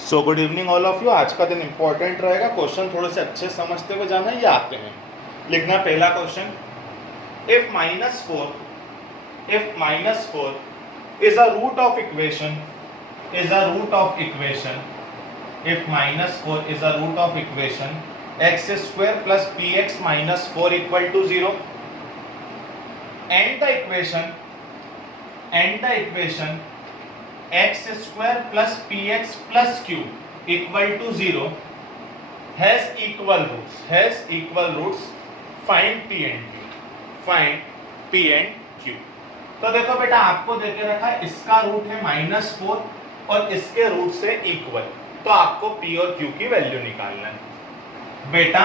So good evening all of you. आज का दिन इंपॉर्टेंट रहेगा। क्वेश्चन थोड़े से अच्छे समझते हुए जाना है, ये आते हैं। लिखना पहला question, if minus four is a root of equation if minus 4 is a root of equation x square plus px minus 4 equal to 0 and the equation x square plus px plus q equal to 0 has equal roots, find p and q। तो देखो बेटा, आपको देके रखा है इसका root है -4 और इसके रूट से इक्वल, तो आपको p और q की वैल्यू निकालना है। बेटा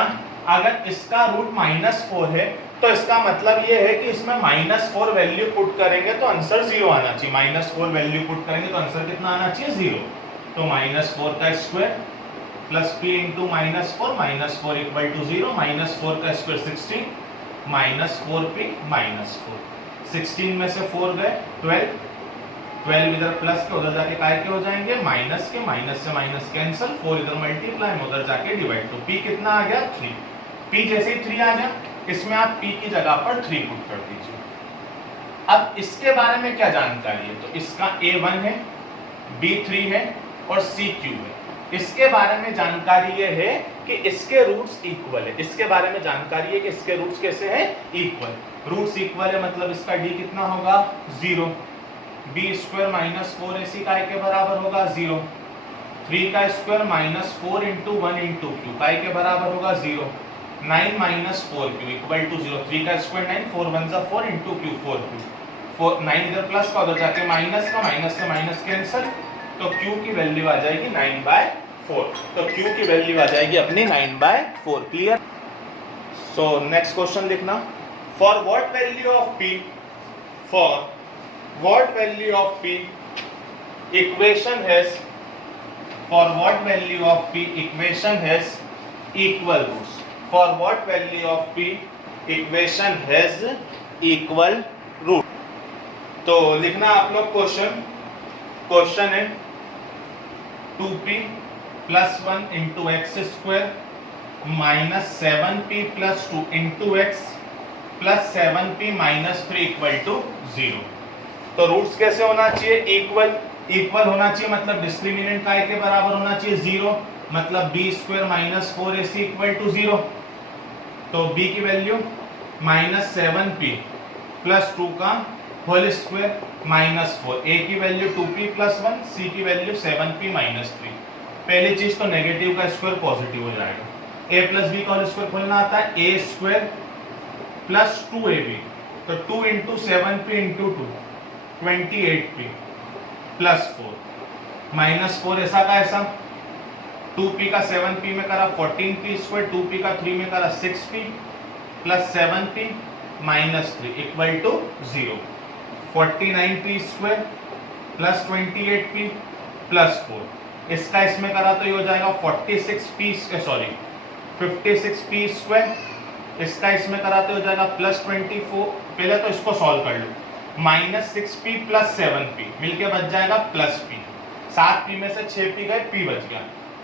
अगर इसका रूट -4 है तो इसका मतलब ये है कि इसमें -4 वैल्यू पुट करेंगे तो आंसर 0 आना चाहिए। -4 वैल्यू पुट करेंगे तो आंसर कितना आना चाहिए? 0। तो -4 का square plus p into -4 equal to 0। -4 का स्क्वायर 16 -4p -4, 16 में से 4 गए 12 इधर प्लस के उधर जाके काय के हो जाएंगे माइनस के, माइनस से माइनस कैंसिल, 4 इधर मल्टीप्लाई में उधर जाके डिवाइड। तो p कितना आ गया? 3। p जैसे ही 3 आ गया, इसमें आप p की जगह पर 3 पुट कर दीजिए। अब इसके बारे में क्या जानकारी है? तो इसका a1 है, b3 है और c क्यूब है। इसके बारे में जानकारी ये है कि इसके रूट्स इक्वल है। इसके बारे में जानकारी है कि इसके रूट्स कैसे हैं? इक्वल। रूट्स इक्वल है मतलब इसका d कितना होगा? 0। b स्क्वायर -4 ac काय के बराबर होगा? 0। 3 का स्क्वायर -4 इंटू 1 इंटू क्यू काय के बराबर होगा? 0। 9 -4q इक्वल टू 0। 3 का स्क्वायर 9, 4 1 जा 4 इंटू क्यू 4q। 9 इधर प्लस का उधर जाके माइनस का, माइनस से माइनस कैंसिल, तो q की वैल्यू आ जाएगी 9/4। तो q की वैल्यू आ जाएगी अपनी 9/4। क्लियर? सो नेक्स्ट क्वेश्चन लिखना, for what value of p equation has equal roots। For what value of p equation has equal root? तो लिखना आप लोग क्वेश्चन है 2p plus 1 into x square minus 7p plus 2 into x plus 7p minus 3 equal to 0। तो roots कैसे होना चाहिए? Equal होना चाहिए, मतलब डिस्क्रिमिनेंट काय के बराबर होना चाहिए? 0, मतलब b square -4ac equal to 0। तो b की वैल्यू -7p प्लस 2 का होल स्क्वायर -4, a की वैल्यू 2p प्लस 1, c की वैल्यू 7p माइनस 3। पहली चीज तो नेगेटिव का स्क्वायर पॉजिटिव हो जाएगा। a प्लस b का होल स्क्वायर खोलना आता है, a स्क्वायर प्लस 2ab, तो 2 into 7p into 2 28p plus 4 -4 ऐसा का ऐसा, 2p का 7p में करा 14p स्क्वायर, 2p का 3 में करा 6p plus 7p minus 3 equal to 0। 49p square plus 28p plus 4, इसका इसमें करा तो ये हो जाएगा 56p स्क्वायर, इसका इसमें कराते हो जाएगा प्लस 24। पहले तो इसको सॉल्व कर लो, -6p प्लस 7p मिलके बच जाएगा प्लस p। 7p में से 6p गए, p बच गया।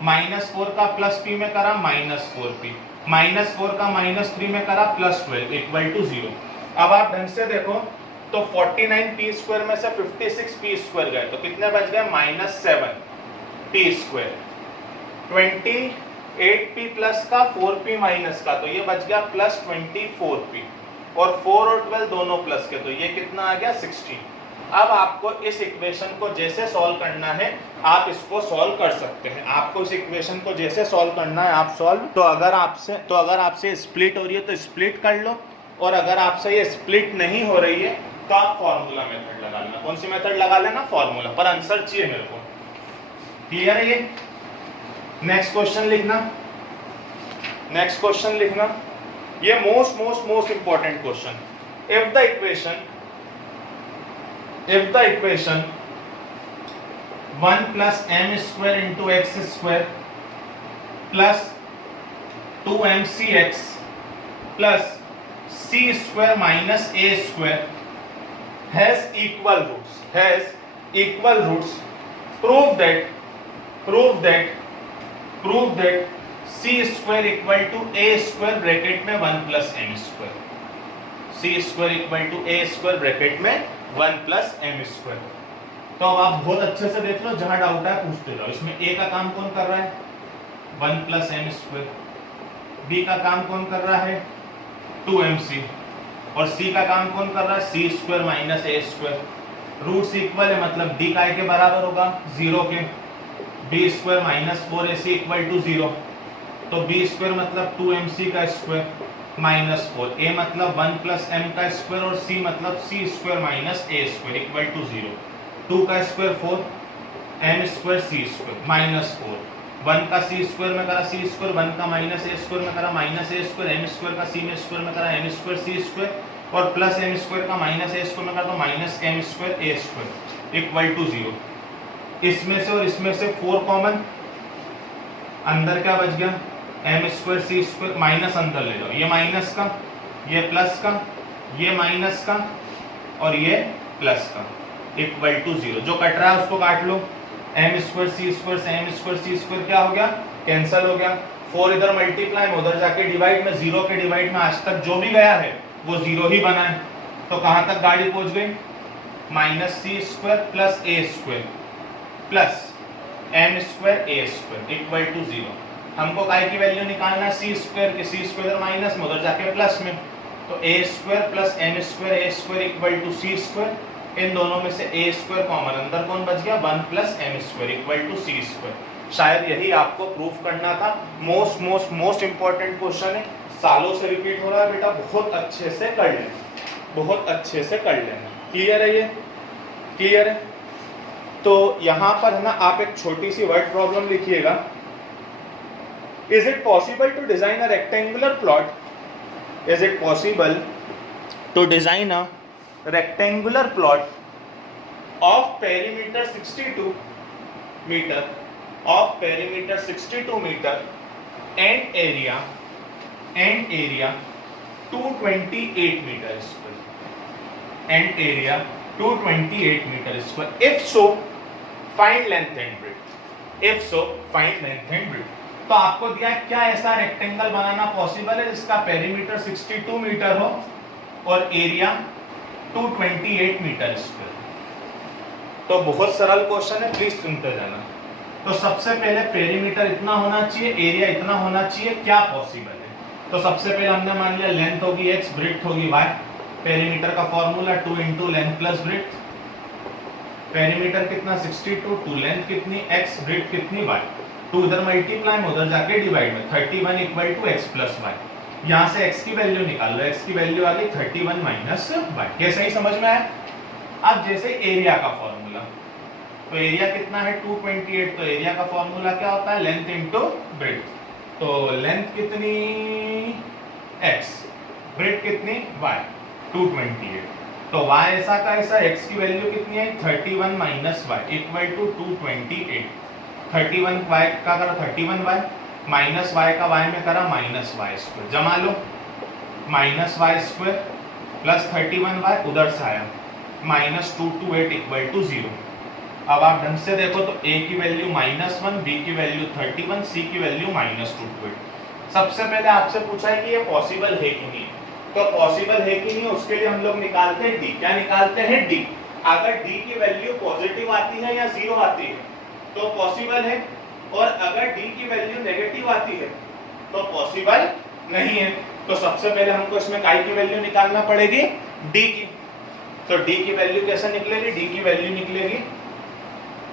-4 का प्लस p में करा -4p, -4 का -3 में करा प्लस 12 इक्वल टू 0। अब आप ढंग से देखो तो 49p स्क्वायर में से 56p स्क्वायर गए तो कितने बच गए? -7p square. 28p प्लस का 4p माइनस का, तो ये बच गया प्लस 24p, और 4 और 12 दोनों प्लस के, तो ये कितना आ गया? 16। अब आपको इस इक्वेशन को जैसे सॉल्व करना है आप इसको सॉल्व कर सकते हैं। आपको इस इक्वेशन को जैसे सॉल्व करना है आप सॉल्व। तो अगर आपसे स्प्लिट हो रही है तो स्प्लिट कर लो, और अगर आपसे ये स्प्लिट नहीं हो रही है तो आप फॉर्मूला मेथड लगा लेना। कौन सी मेथड लगा लेना? फॉर्मूला। पर आंसर चाहिए मेरे को। क्लियर है ये? नेक्स्ट क्वेश्चन लिखना, ये most important question. If the equation 1 plus m square into x square plus 2mcx plus c square minus a square has equal roots, prove that prove that C square equal to A square bracket में 1 plus M square, C square equal to A square bracket में 1 plus M square. तो अब आप बहुत अच्छे से देख लो, जहां डाउट है पूछते रहो। इसमें ए का काम कौन कर रहा है 1 प्लस एम स्क्वायर, बी का काम कौन कर रहा है 2mc, और सी का काम कौन कर रहा है C square minus A square. Roots equal है मतलब डी का के बराबर होगा 0 के, B square minus 4ac equal to 0, तो बी स्क्वायर मतलब 2mc का स्क्वायर माइनस 4, ए मतलब 1 प्लस एम का स्क्वायर, और सी मतलब C square minus A square equal to 0। 2 का square 4, M square C square minus 4, 1 का सी स्क्वायर में करा सी स्क्वायर, 1 का माइनस ए स्क्वायर में करा minus A square, M square का सी में स्क्वायर में करा एम स्क्वायर सी स्क्वायर, और प्लस एम स्क्वायर का माइनस ए स्क्वायर में करा तो minus M square A square equal to 0। इसमें से और इसमें से 4 कॉमन, अंदर क्या बच गया M square C square, minus अंदर ले जाओ, ये माइनस का, ये प्लस का, ये माइनस का और ये प्लस का इक्वल टू 0। जो कट रहा है उसको काट लो, एम स्क्वायर सी स्क्वायर से एम स्क्वायर सी स्क्वायर क्या हो गया कैंसिल हो गया, 4 इधर मल्टीप्लाई में उधर जाके डिवाइड में, 0 के डिवाइड में आज तक जो भी गया है वो 0 ही बना है। तो कहां तक गाड़ी पहुंच गई minus C square plus A square plus M square A square equal to 0। हमको काय की वैल्यू निकालना है सी स्क्वायर की, सी स्क्वायर माइनस में उधर जाके प्लस में, तो A square plus M square A square equal to C square, इन दोनों में से ए स्क्वायर कॉमन, अंदर कौन बच गया 1 plus M square equal to C square. शायद यही आपको प्रूफ करना था। मोस्ट इंपॉर्टेंट क्वेश्चन है, सालों से रिपीट हो रहा है बेटा, बहुत अच्छे से कर लेना, बहुत अच्छे से कर लेना। क्लियर है, ये क्लियर है। तो यहां पर है ना आप एक छोटी सी वर्ड प्रॉब्लम लिखिएगा, is it possible to design a rectangular plot, is it possible to design a rectangular plot of perimeter 62 meter, of perimeter 62 meter and area 228 meter square, and area 228 meter square. If so, find length and breadth. If so, find length and breadth. तो आपको दिया है क्या ऐसा rectangle बनाना possible है जिसका perimeter 62 metre हो और एरिया 228 मीटर स्क्वायर। तो बहुत सरल क्वेश्चन है, प्लीज सुनते जाना। तो सबसे पहले पेरीमीटर इतना होना चाहिए, एरिया इतना होना चाहिए, क्या पॉसिबल है। तो सबसे पहले हमने मान लिया लेंथ होगी x, ब्रेड्थ होगी y। पेरीमीटर का formula 2 into length plus breadth. Perimeter कितना 62, 2 लेंथ कितनी x, ब्रेड्थ कितनी y, 2 इधर मल्टीप्लाई में उधर जाके डिवाइड में, 31 equal to x plus y। यहां से x की वैल्यू निकाल लो, x की वैल्यू आ गई 31 माइनस y। कैसे ही समझ में आया। अब जैसे एरिया का फॉर्मूला, तो एरिया कितना है 228, तो एरिया का फॉर्मूला क्या होता है लेंथ इनटू ब्रेड्थ। तो लेंथ कितनी x, ब्रेड्थ कितनी y, 228। तो y ऐसा का ऐसा, x की वैल्यू कितनी है 31 minus y equal to 228। 31 y का करा 31y माइनस y का y में करा माइनस y स्क्वायर, जमा लो minus y square plus 31y उधर से आया माइनस 228 इक्वल टू 0। अब आप ढंग से देखो तो a की वैल्यू -1, b की वैल्यू 31, c की वैल्यू -228। सबसे पहले आपसे पूछा है कि ये पॉसिबल है कि नहीं, तो पॉसिबल है कि नहीं उसके लिए हम लोग निकालते हैं d। क्या निकालते हैं d। अगर d की वैल्यू पॉजिटिव आती है या 0 आती है तो पॉसिबल है, और अगर d की वैल्यू नेगेटिव आती है तो पॉसिबल नहीं है। तो सबसे पहले हमको इसमें काय की वैल्यू निकालना पड़ेगी d की। तो d की वैल्यू कैसे निकलेगी, d की वैल्यू निकलेगी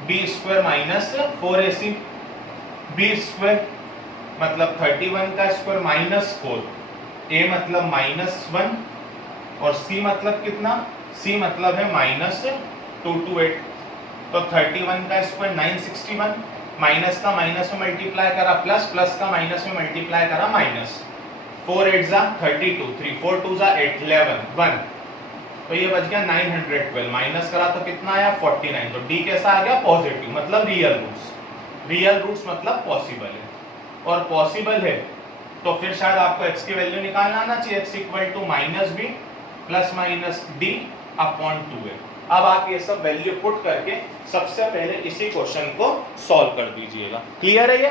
b square minus 4ac, b square मतलब 31 का स्क्वायर माइनस 4, a मतलब -1 और c मतलब कितना, c मतलब है -228। तो 31 का स्क्वायर 961, माइनस का माइनस में मल्टीप्लाई करा प्लस, प्लस का माइनस में मल्टीप्लाई करा माइनस, 4 8 जा 32, 3 4 2 जा 8 11 1, तो ये बच गया 912, माइनस करा तो कितना आया 49। तो d कैसा आ गया पॉजिटिव, मतलब रियल रूट्स, रियल रूट्स मतलब पॉसिबल है। और पॉसिबल है तो फिर शायद आपको x की वैल्यू निकालना आना चाहिए, x equal to -b plus minus d upon 2 है। अब आप ये सब वैल्यू पुट करके सबसे पहले इसी क्वेश्चन को सॉल्व कर दीजिएगा। क्लियर है ये?